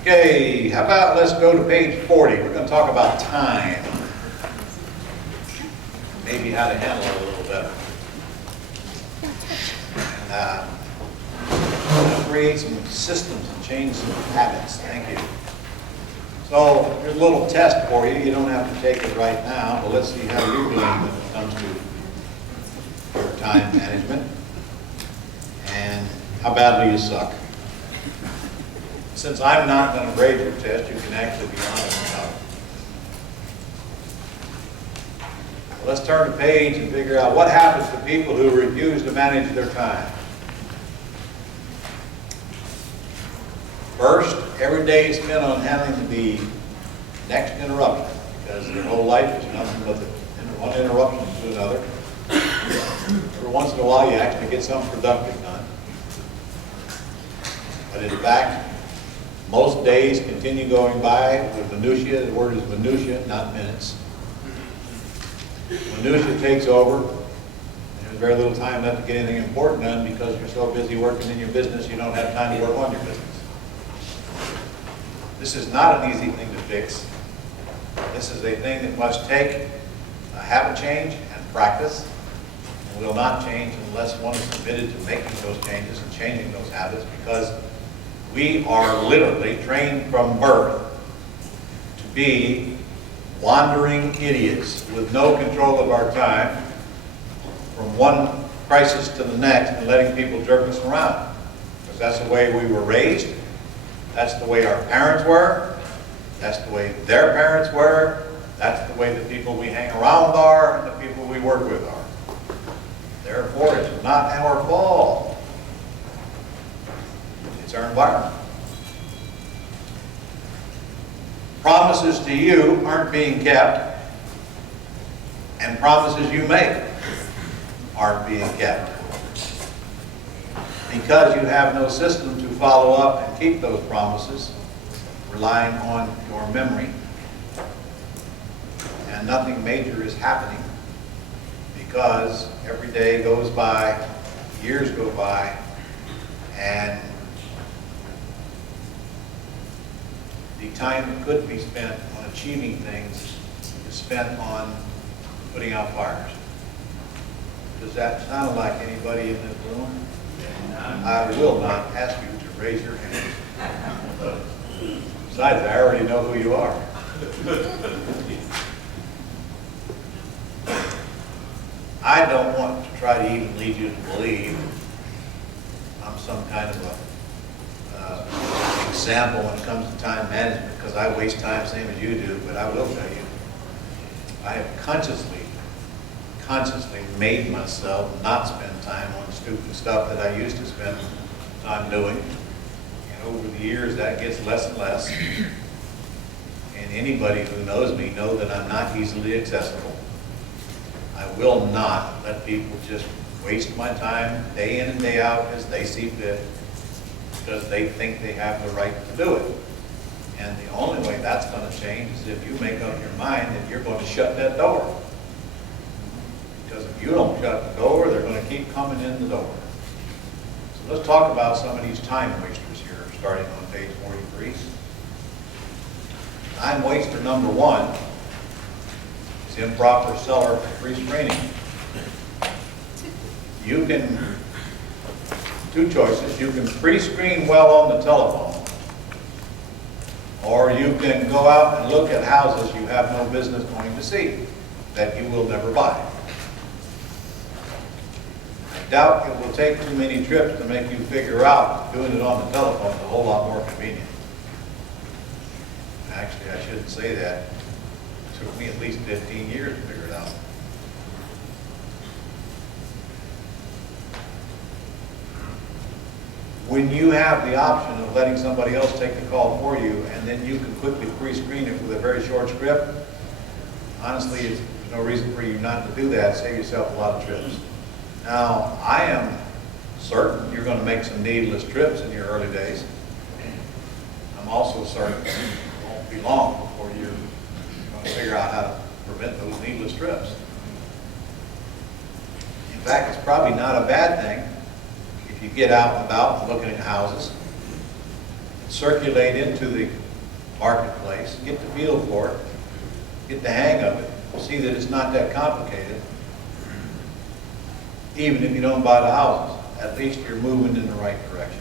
Okay, how about let's go to page 40. We're going to talk about time. Maybe how to handle it a little better. And create some systems and change some habits. Thank you. So here's a little test for you. You don't have to take it right now, but let's see how you're doing when it comes to your time management and how badly you suck. Since I'm not going to grade your test, you can actually be honest about it. Well, let's turn the page and figure out what happens to people who refuse to manage their time. First, every day is spent on handling the next interruption, because their whole life is nothing but one interruption to another. Every once in a while, you actually get something productive done. But in fact, most days continue going by with minutia. The word is minutia, not minutes. Minutia takes over. There's very little time left to get anything important done because you're so busy working in your business, you don't have time to work on your business. This is not an easy thing to fix. This is a thing that must take a habit change and practice, and will not change unless one is committed to making those changes and changing those habits, because we are literally trained from birth to be wandering idiots with no control of our time, from one crisis to the next and letting people jerk us around. Because that's the way we were raised, that's the way our parents were, that's the way their parents were, that's the way the people we hang around are and the people we work with are. Therefore, it's not our fault. It's our environment. Promises to you aren't being kept, and promises you make aren't being kept, because you have no system to follow up and keep those promises, relying on your memory. And nothing major is happening, because every day goes by, years go by, and the time that could be spent on achieving things is spent on putting out fires. Does that sound like anybody in this room? I will not ask you to raise your hand. Besides, I already know who you are. I don't want to try to even lead you to believe I'm some kind of a example when it comes to time management, because I waste time same as you do, but I will tell you, I have consciously made myself not spend time on stupid stuff that I used to spend time doing. And over the years, that gets less and less. And anybody who knows me knows that I'm not easily accessible. I will not let people just waste my time day in and day out as they see fit, because they think they have the right to do it. And the only way that's going to change is if you make up your mind that you're going to shut that door. Because if you don't shut the door, they're going to keep coming in the door. So let's talk about some of these time wasters here, starting on page 43. Time waster number one is improper seller pre-screening. You can, two choices, you can pre-screen well on the telephone, or you can go out and look at houses you have no business going to see, that you will never buy. I doubt it will take too many trips to make you figure out doing it on the telephone is a whole lot more convenient. Actually, I shouldn't say that. It took me at least 15 years to figure it out. When you have the option of letting somebody else take the call for you, and then you can quickly pre-screen it with a very short script, honestly, there's no reason for you not to do that. Save yourself a lot of trips. Now, I am certain you're going to make some needless trips in your early days. I'm also certain it won't be long before you're going to figure out how to prevent those needless trips. In fact, it's probably not a bad thing if you get out and about and looking at houses circulate into the marketplace, get the feel for it, get the hang of it, see that it's not that complicated. Even if you don't buy the houses, at least you're moving in the right direction.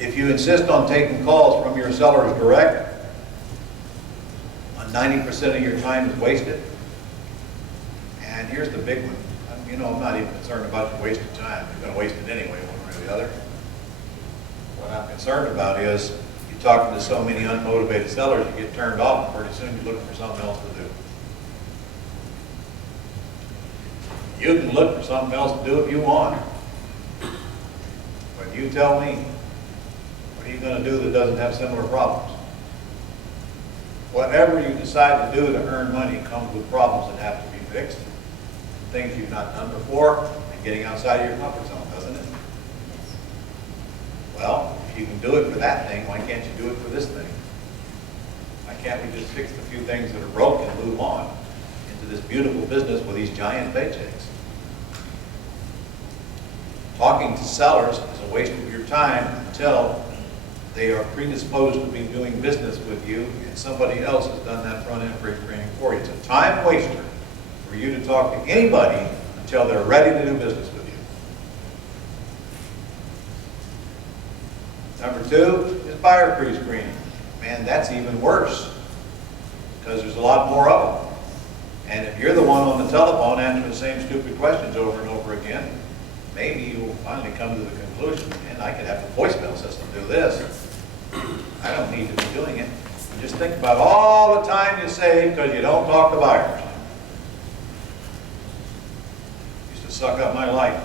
If you insist on taking calls from your sellers direct, 90% of your time is wasted. And here's the big one. You know, I'm not even concerned about you wasting time. You're going to waste it anyway, one way or the other. What I'm concerned about is you're talking to so many unmotivated sellers, you get turned off, and pretty soon you're looking for something else to do. You can look for something else to do if you want. But you tell me, what are you going to do that doesn't have similar problems? Whatever you decide to do to earn money comes with problems that have to be fixed. Things you've not done before, and getting outside of your comfort zone, doesn't it? Well, if you can do it for that thing, why can't you do it for this thing? Why can't we just fix the few things that are broken and move on into this beautiful business with these giant paychecks? Talking to sellers is a waste of your time until they are predisposed to be doing business with you and somebody else has done that front-end pre-screening for you. It's a time waster for you to talk to anybody until they're ready to do business with you. Number 2 is buyer pre-screening. Man, that's even worse because there's a lot more of them. And if you're the one on the telephone answering the same stupid questions over and over again, maybe you'll finally come to the conclusion, man, I could have the voicemail system do this. I don't need to be doing it. Just think about all the time you save because you don't talk to buyers. Used to suck up my life.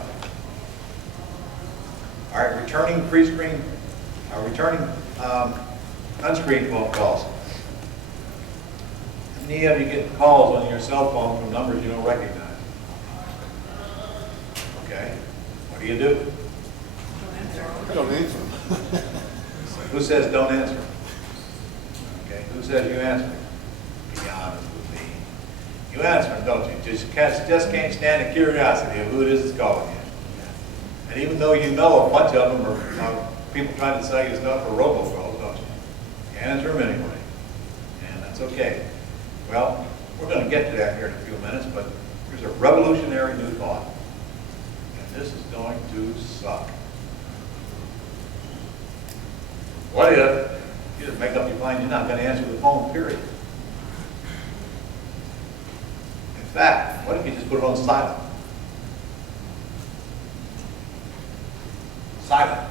All right, returning pre-screen, returning unscreened phone calls. How many of you get calls on your cell phone from numbers you don't recognize? Okay, what do you do? I don't answer. Who says don't answer? Okay, who says you answer? Be honest with me. You answer them, don't you? Just can't stand the curiosity of who it is that's calling you. And even though you know a bunch of them are people trying to sell you stuff or robocalls, don't you? You answer them anyway. And that's okay. Well, we're going to get to that here in a few minutes, but here's a revolutionary new thought. And this is going to suck. What if you just make up your mind you're not going to answer the phone, period? In fact, what if you just put it on silent? Silent.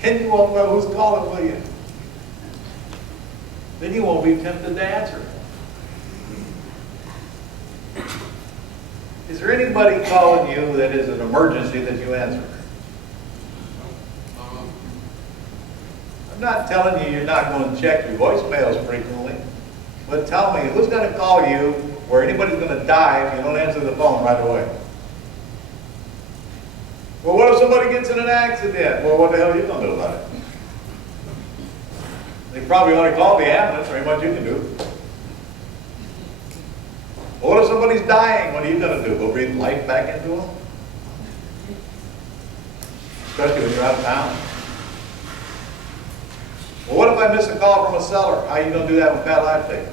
Then you won't know who's calling, will you? Then you won't be tempted to answer. Is there anybody calling you that is an emergency that you answer? I'm not telling you you're not going to check your voicemails frequently, but tell me, who's going to call you where anybody's going to die if you don't answer the phone right away? Well, what if somebody gets in an accident? Well, what the hell are you going to do about it? They probably already called the ambulance, there ain't much you can do. Well, what if somebody's dying? What are you going to do? Go breathe life back into them? Especially when you're out of town. Well, what if I miss a call from a seller? How are you going to do that with Pat Live Tape?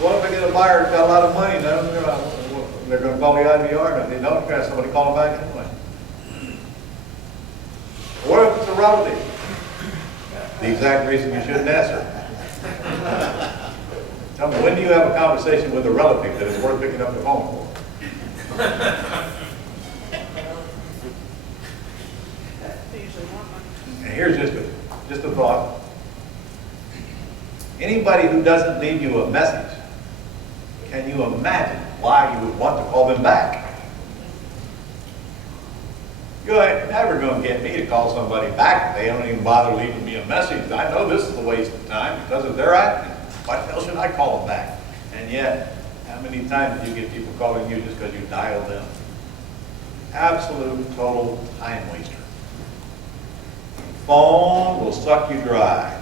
What if I get a buyer that's got a lot of money? They're going to call the IVR, and if they don't, you're going to have somebody call them back anyway. What if it's a relative? The exact reason you shouldn't answer. Tell me, when do you have a conversation with a relative that is worth picking up the phone for? And here's just a thought. Anybody who doesn't leave you a message, can you imagine why you would want to call them back? You ain't never going to get me to call somebody back if they don't even bother leaving me a message. I know this is a waste of time because of their acting. Why the hell should I call them back? And yet, how many times do you get people calling you just because you dialed them? Absolute, total time waster. Phone will suck you dry.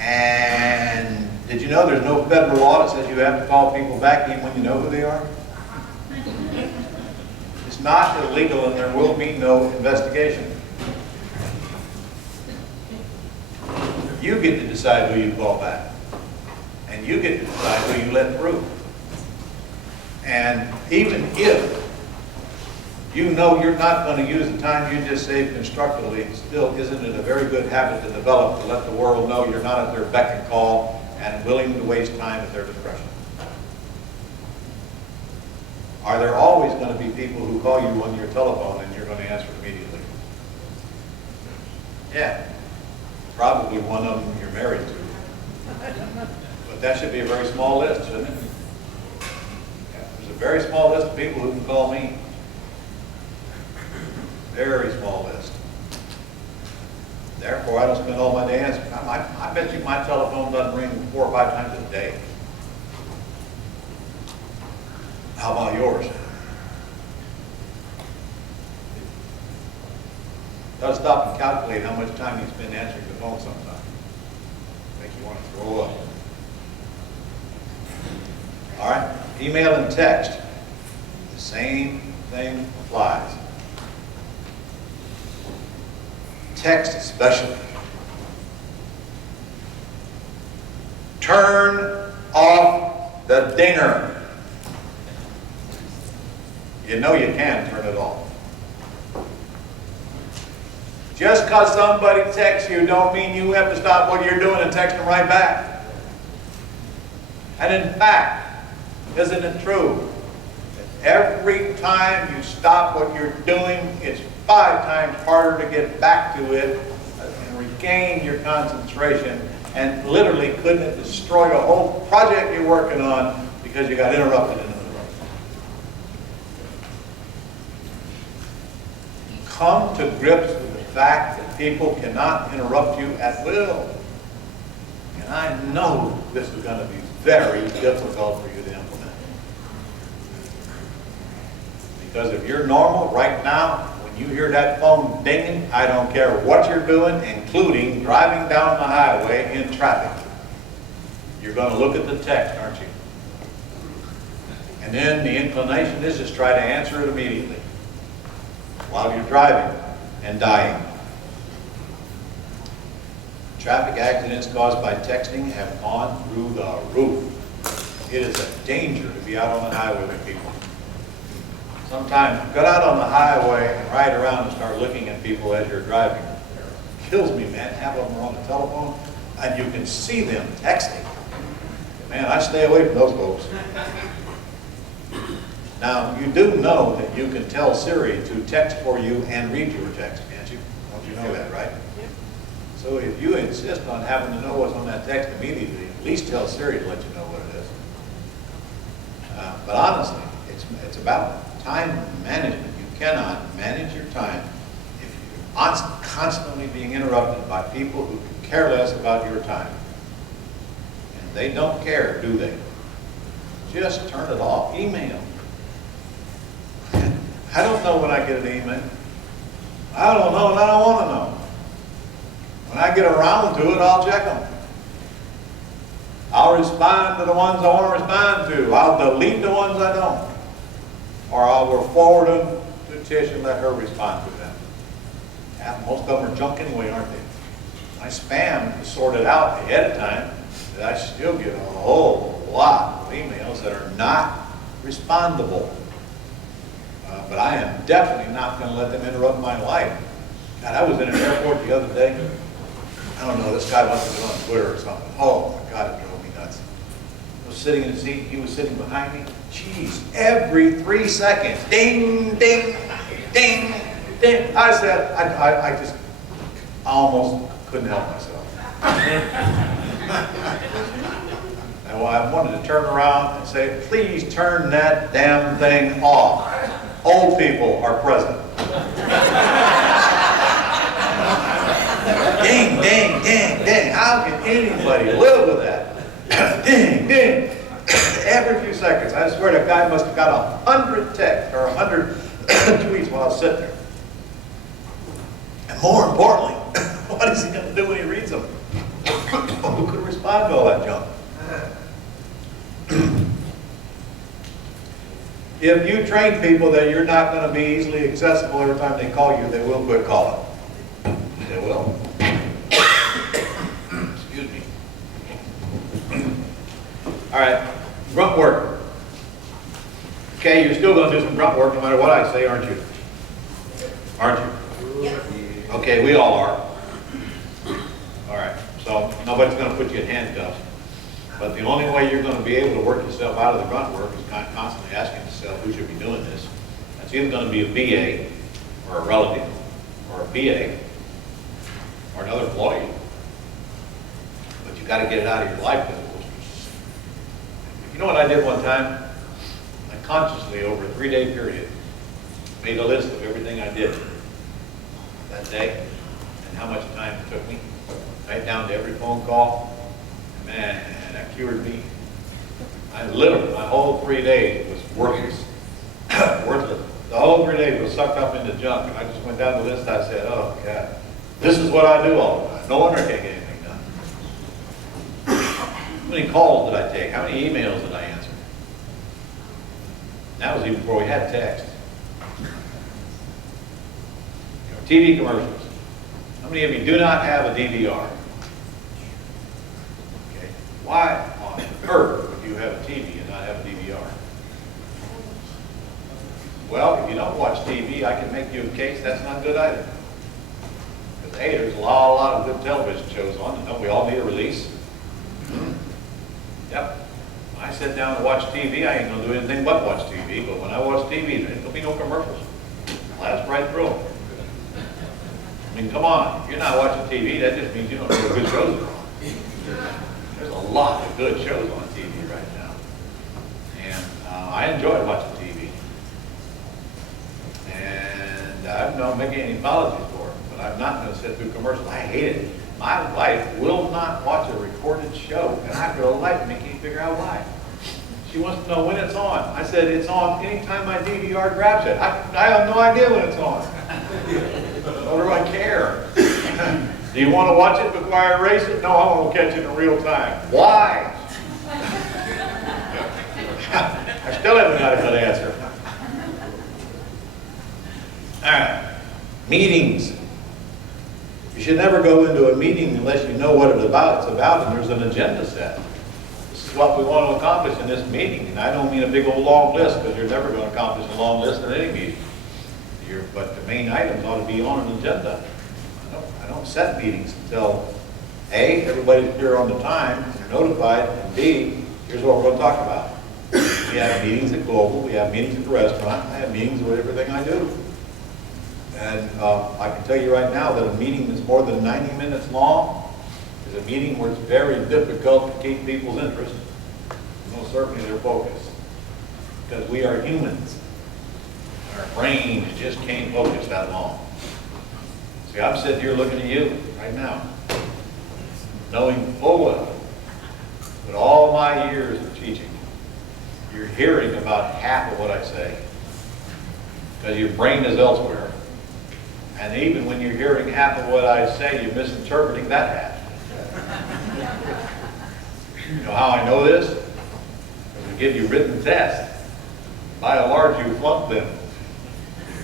And did you know there's no federal law that says you have to call people back even when you know who they are? It's not illegal and there will be no investigation. You get to decide who you call back. And you get to decide who you let through. And even if you know you're not going to use the time you just saved constructively, still isn't it a very good habit to develop to let the world know you're not at their beck and call and willing to waste time at their discretion? Are there always going to be people who call you on your telephone and you're going to answer immediately? Yeah. Probably one of them you're married to. But that should be a very small list, shouldn't it? Yeah, there's a very small list of people who can call me. Very small list. Therefore, I don't spend all my day answering. I bet you my telephone doesn't ring 4 or 5 times a day. How about yours? Gotta stop and calculate how much time you spend answering the phone sometimes. Make you want to throw up. All right, email and text. The same thing applies. Text especially. Turn off the dinger. You know you can turn it off. Just because somebody texts you don't mean you have to stop what you're doing and text them right back. And in fact, isn't it true that every time you stop what you're doing, it's 5 times harder to get back to it and regain your concentration, and literally couldn't have destroyed a whole project you're working on because you got interrupted in the middle. Come to grips with the fact that people cannot interrupt you at will. And I know this is going to be very difficult for you to implement. Because if you're normal right now, when you hear that phone dinging, I don't care what you're doing, including driving down the highway in traffic. You're going to look at the text, aren't you? And then the inclination is just try to answer it immediately while you're driving and dying. Traffic accidents caused by texting have gone through the roof. It is a danger to be out on the highway with people. Sometimes get out on the highway and ride around and start looking at people as you're driving. It kills me, man. Half of them are on the telephone and you can see them texting. Man, I stay away from those folks. Now, you do know that you can tell Siri to text for you and read your text, can't you? Don't you know that, right? Yep. So if you insist on having to know what's on that text immediately, at least tell Siri to let you know what it is. But honestly, it's about time management. You cannot manage your time if you're constantly being interrupted by people who care less about your time. And they don't care, do they? Just turn it off. Email. I don't know when I get an email. I don't know and I don't want to know. When I get around to it, I'll check them. I'll respond to the ones I want to respond to. I'll delete the ones I don't. Or I will forward them to Tish and let her respond to them. Most of them are junk anyway, aren't they? My spam is sorted out ahead of time, but I still get a whole lot of emails that are not respondable. But I am definitely not going to let them interrupt my life. God, I was in an airport the other day. I don't know, this guy must have been on Twitter or something. Oh my God, it drove me nuts. I was sitting in the seat, he was sitting behind me. Jeez, every 3 seconds, ding, ding, ding, ding. I said, I just almost couldn't help myself. And I wanted to turn around and say, please turn that damn thing off. Old people are present. Ding, ding, ding, ding. How can anybody live with that? Ding, ding. Every few seconds. I swear the guy must have got 100 texts or 100 tweets while I was sitting there. And more importantly, what is he going to do when he reads them? Who could junk. If you train people that you're not going to be easily accessible every time they call you, they will quit calling. They will. Excuse me. All right, grunt work. Okay, you're still going to do some grunt work no matter what I say, aren't you? Aren't you? Yep. Okay, we all are. All right, so nobody's going to put you in handcuffs. But the only way you're going to be able to work yourself out of the grunt work is constantly asking yourself who should be doing this. It's either going to be a VA or a relative or a PA or another employee. But you got to get it out of your life. You know what I did one time? I consciously, over a 3-day period, made a list of everything I did that day and how much time it took me, right down to every phone call. Man, that cured me. I literally, my whole 3 days was worthless. Worthless. The whole 3 days was sucked up into junk. And I just went down the list. I said, oh, God, this is what I do all the time. No wonder I can't get anything done. How many calls did I take? How many emails did I answer? That was even before we had text. TV commercials. How many of you do not have a DVR? Okay. Why on earth would you have a TV and not have a DVR? Well, if you don't watch TV, I can make you a case that's not good either. Because hey, there's a lot of good television shows on, and don't we all need a release? Yep. When I sit down to watch TV, I ain't gonna do anything but watch TV. But when I watch TV, there'll be no commercials. Blast right through them. I mean, come on. If you're not watching TV, that just means you don't know what good shows are on. There's a lot of good shows on TV right now. And I enjoy watching TV. And I'm not making any apologies for it, but I'm not going to sit through commercials. I hate it. My wife will not watch a recorded show, and I for the life of me can't figure out why. She wants to know when it's on. I said, it's on anytime my DVR grabs it. I have no idea when it's on. Nor do I care. Do you want to watch it before I erase it? No, I want to catch it in real time. Why? I still haven't got a good answer. All right. Meetings. You should never go into a meeting unless you know what it's about, and there's an agenda set. This is what we want to accomplish in this meeting. And I don't mean a big old long list, because you're never going to accomplish a long list in any meeting. But the main items ought to be on an agenda. I don't set meetings until A, everybody's here on the time, they're notified, and B, here's what we're going to talk about. We have meetings at Global, we have meetings at the restaurant, I have meetings with everything I do. And I can tell you right now that a meeting that's more than 90 minutes long is a meeting where it's very difficult to keep people's interest, and most certainly their focus. Because we are humans. Our brains just can't focus that long. See, I'm sitting here looking at you right now, knowing full well that all my years of teaching, you're hearing about half of what I say, because your brain is elsewhere. And even when you're hearing half of what I say, you're misinterpreting that half. You know how I know this? Because we give you written tests. By and large, you flunk them.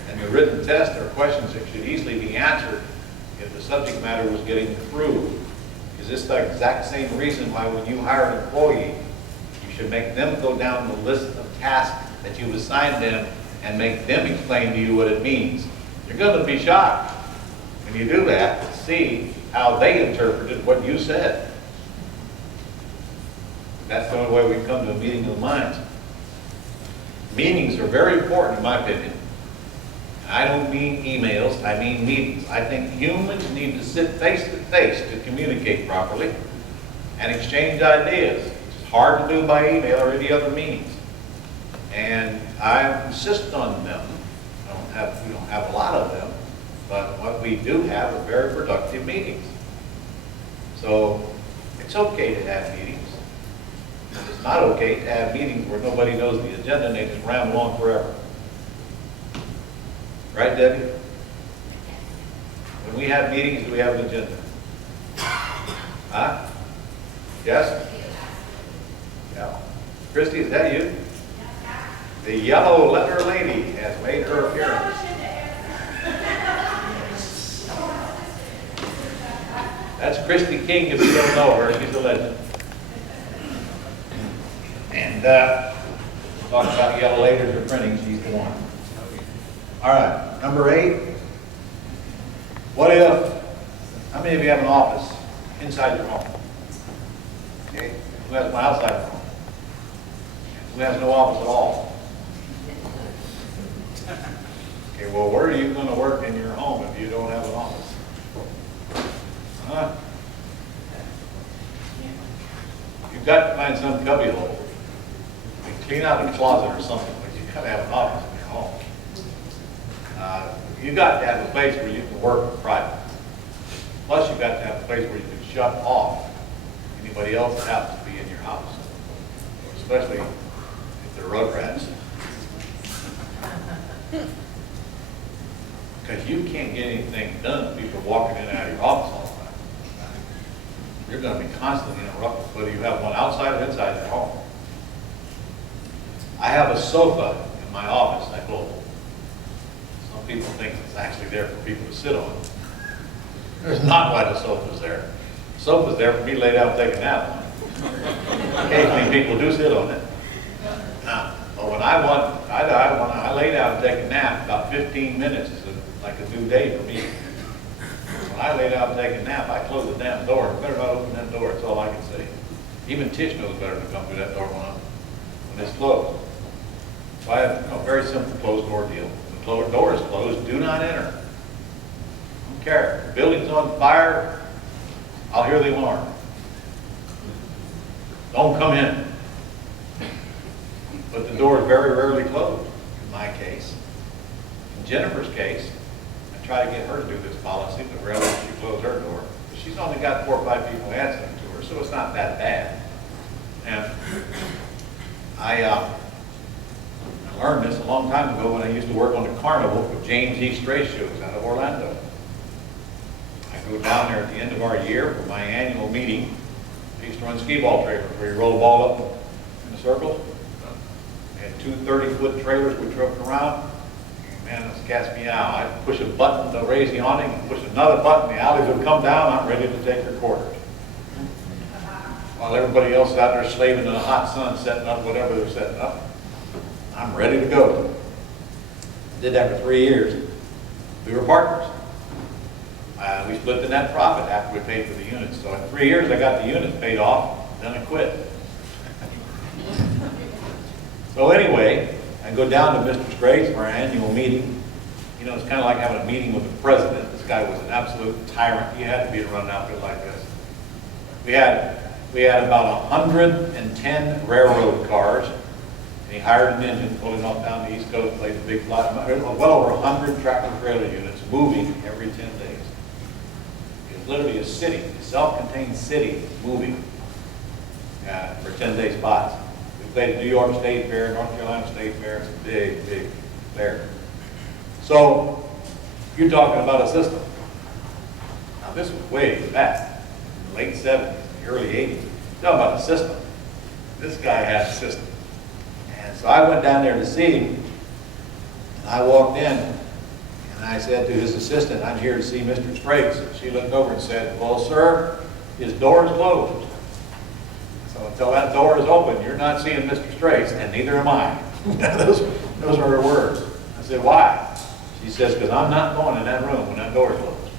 And the written tests are questions that should easily be answered if the subject matter was getting through. Is this the exact same reason why when you hire an employee, you should make them go down the list of tasks that you've assigned them and make them explain to you what it means? You're going to be shocked when you do that to see how they interpreted what you said. That's the only way we can come to a meeting of the minds. Meetings are very important in my opinion. I don't mean emails, I mean meetings. I think humans need to sit face to face to communicate properly and exchange ideas. It's hard to do by email or any other means. And I insist on them. We don't have a lot of them, but what we do have are very productive meetings. So it's okay to have meetings. It's not okay to have meetings where nobody knows the agenda and they just ramble on forever. Right, Debbie? When we have meetings, do we have an agenda? Huh? Yes? Yeah. Christy, is that you? The yellow letter lady has made her appearance. That's Christy King, if you don't know her. She's a legend. And talk about yellow letters or printing, she's the one. All right, number 8. What if, how many of you have an office inside your home? Okay, who has one outside the home? Who has no office at all? Okay, well, where are you going to work in your home if you don't have an office? Huh? You've got to find some cubby hole. Clean out a closet or something, but you've got to have an office in your home. You've got to have a place where you can work private. Plus, you've got to have a place where you can shut off anybody else that happens to be in your house, especially if they're road rats. Because you can't get anything done if people are walking in and out of your office all the time. You're going to be constantly interrupted, whether you have one outside or inside your home. I have a sofa in my office I built. Some people think it's actually there for people to sit on. There's not why the sofa's there. The sofa's there for me to lay down and take a nap on. Occasionally people do sit on it. But when I lay down and take a nap, about 15 minutes is like a new day for me. When I lay down and take a nap, I close the damn door. I better not open that door, that's all I can say. Even Tish knows better to come through that door when it's closed. So I have a very simple closed door deal. When the door is closed, do not enter. Don't care. If the building's on fire, I'll hear the alarm. Don't come in. But the door is very rarely closed, in my case. In Jennifer's case, I try to get her to do this policy, but rarely she closes her door. But she's only got 4 or 5 people answering to her, so it's not that bad. And I learned this a long time ago when I used to work on the carnival with James E. Stray shows out of Orlando. I go down there at the end of our year for my annual meeting. I used to run skee ball trailers where you roll the ball up in a circle. We had 2 30-foot trailers we drove around. Man, this cast me out. I'd push a button to raise the awning, and push another button, the alleys would come down, I'm ready to take their quarters. While everybody else is out there slaving in the hot sun, setting up whatever they're setting up, I'm ready to go. I did that for 3 years. We were partners. We split the net profit after we paid for the units. So in 3 years, I got the units paid off, then I quit. So anyway, I go down to Mr. Straight's for our annual meeting. You know, it's kind of like having a meeting with the president. This guy was an absolute tyrant. He had to be to run an outfit like this. We had about 110 railroad cars. And he hired an engine, pulling off down the East Coast, laid a big lot. Well over 100 tractor trailer units moving every 10 days. It was literally a city, a self-contained city moving for 10-day spots. We played at New York State Fair, North Carolina State Fair. It's a big, big fair. So you're talking about a system. Now this was way back, in the late 70s, the early 80s. You're talking about a system. This guy had a system. So I went down there to see him, and I walked in, and I said to his assistant, I'm here to see Mr. Strakes. And she looked over and said, well, sir, his door is closed. So until that door is open, you're not seeing Mr. Strakes, and neither am I. those are her words. I said, why? She says, because I'm not going in that room when that door is closed.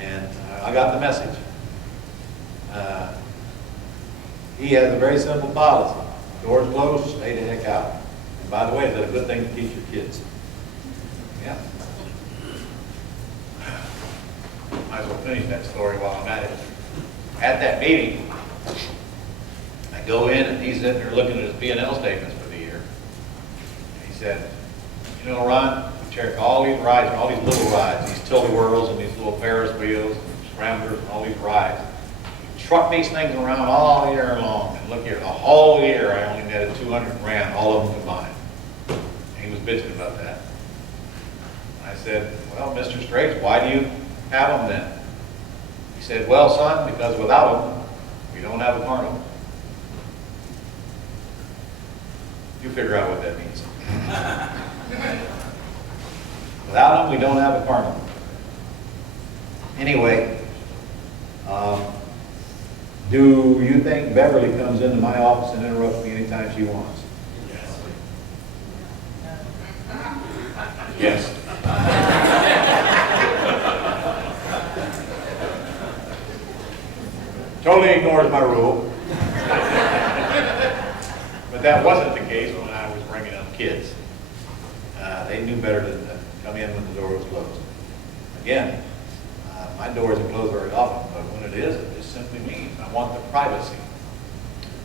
And I got the message. He has a very simple policy. Doors closed, stay the heck out. And by the way, is that a good thing to teach your kids? Yeah. Might as well finish that story while I'm at it. At that meeting, I go in and he's sitting there looking at his P&L statements for the year. And he said, you know, Ron, we check all these rides, all these little rides, these tilt-a-whirls and these little Ferris wheels and scramblers and all these rides. Truck these things around all year long, and look here, the whole year I only netted 200 grand, all of them combined. And he was bitching about that. I said, well, Mr. Strakes, why do you have them then? He said, well, son, because without them, we don't have a carnival. You figure out what that means. Without them, we don't have a carnival. Anyway, do you think Beverly comes into my office and interrupts me anytime she wants? Yes. Totally ignores my rule. But that wasn't the case when I was bringing up kids. They knew better than to come in when the door was closed. Again, my door isn't closed very often, but when it is, it just simply means I want the privacy.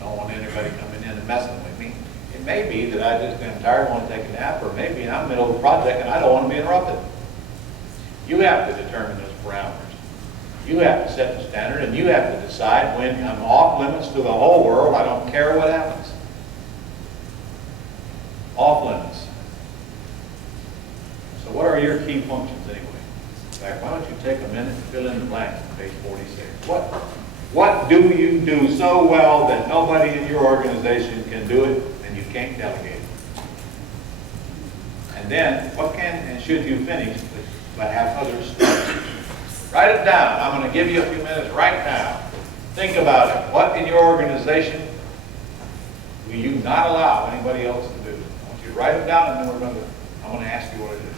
I don't want anybody coming in and messing with me. It may be that I just am tired, want to take a nap, or maybe I'm in the middle of a project and I don't want to be interrupted. You have to determine those parameters. You have to set the standard, and you have to decide when I'm off limits to the whole world. I don't care what happens. Off limits. So what are your key functions anyway? In fact, why don't you take a minute and fill in the blanks on page 46. What do you do so well that nobody in your organization can do it and you can't delegate it? And then, what can and should you finish but have others start? Write it down. I'm going to give you a few minutes right now. Think about it. What in your organization will you not allow anybody else to do? I want you to write it down, and then I'm going to ask you what it is.